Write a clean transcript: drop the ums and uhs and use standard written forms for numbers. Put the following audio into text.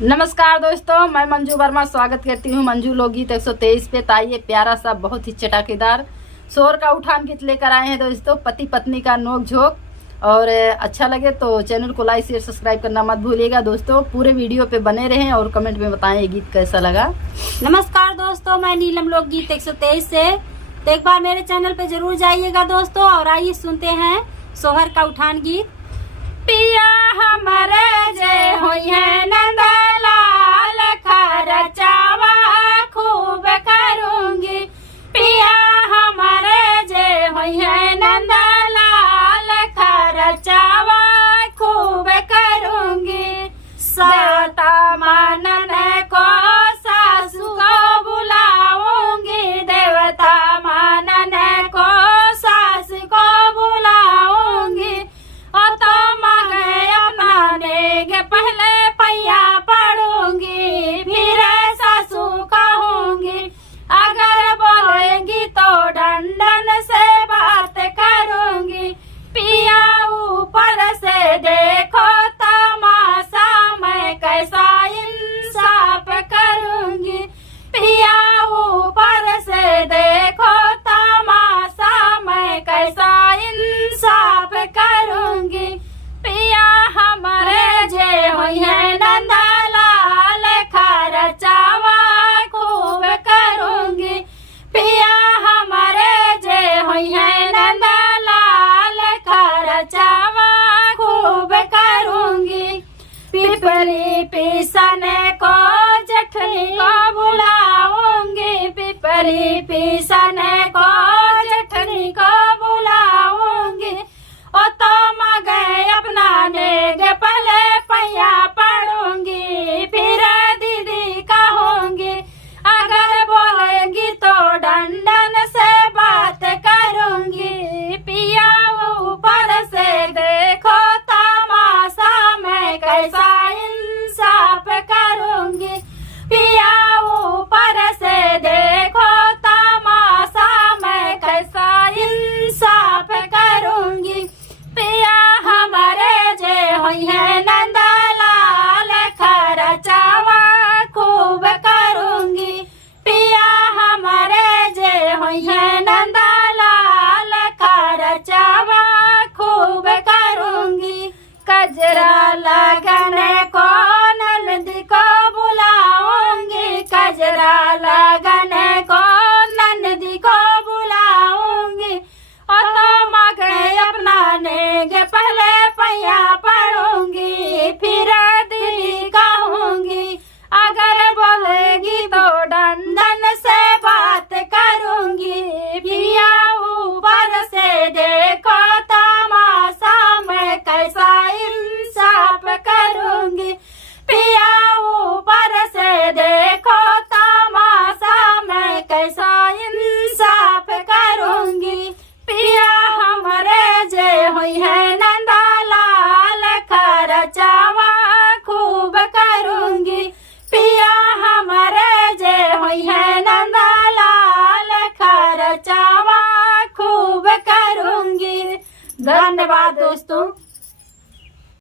नमस्कार दोस्तों, मैं मंजू वर्मा स्वागत करती हूँ मंजू लोकगीत 123 पे। ताइए प्यारा सा बहुत ही चटाकेदार शोर का उठान गीत लेकर आए हैं दोस्तों, पति पत्नी का नोक झोंक। और अच्छा लगे तो चैनल को लाइक शेयर सब्सक्राइब करना मत भूलिएगा दोस्तों। पूरे वीडियो पे बने रहें और कमेंट में बताएं ये गीत कैसा लगा। नमस्कार दोस्तों, मैं नीलम लोकगीत 123 से। तो एक बार मेरे चैनल पे जरूर जाइएगा दोस्तों। और आइए सुनते हैं सोहर का उठान गीत। पिया हमारे जय होई है नंदलाल खर्चावा खूब करूंगी। पिया हमारे जय होई है नंदलाल खर्चावा खूब करूंगी। साता मानन को सासू को बुलाऊंगी, देवता मानन को सास को बुलाऊंगी। और तो मांगे पहले पैया पढ़ूंगी, फिर सासू कहूंगी। अगर बोलेंगी तो डंडन से बात करूंगी। पिया ऊपर से देखो तमाशा, मैं कैसा इंसाफ करूंगी। पिया ऊपर से देखो तमाशा, मैं कैसा इंसाफ करूंगी। पिया हमारे जय होई है नंदलाल खर्चावा खूब करूंगी। पिया हमारे जय होई है नंदलाल खर्चावा खूब करूंगी। पिपली पीसन को जठनी को बुलाऊंगी, पिपली पीसन को जठनी को बुलाऊंगी। ओ तो मगे अपना नेग पहले पैया पढ़ूंगी, फिर दीदी कहूंगी। अगर बोलेंगी तो डंडन से बात करूंगी। पिया ऊपर से देखो तमाशा, मैं कैसा इंसाफ करूंगी। पिया ऊपर से देखो तमाशा, मैं कैसा इंसाफ करूंगी। पिया हमारे जय होई है नंदलाल खर्चावा खूब करूंगी। पिया हमारे जय होई है नंदलाल खर्चावा खूब करूंगी। कजरा लगने को ननद को बुलाऊंगी, कजरा लगने को ननद को बुलाऊंगी। और तो मगे अपना नेग पहले पैया पढ़ूंगी, फिर दिली कहूंगी। अगर बोलेगी तो डंडन से बात करूंगी। पिया ऊपर से देखो तमाशा, मैं कैसा इंसाफ करूंगी। पिया ऊपर से देखो तमाशा, मैं कैसा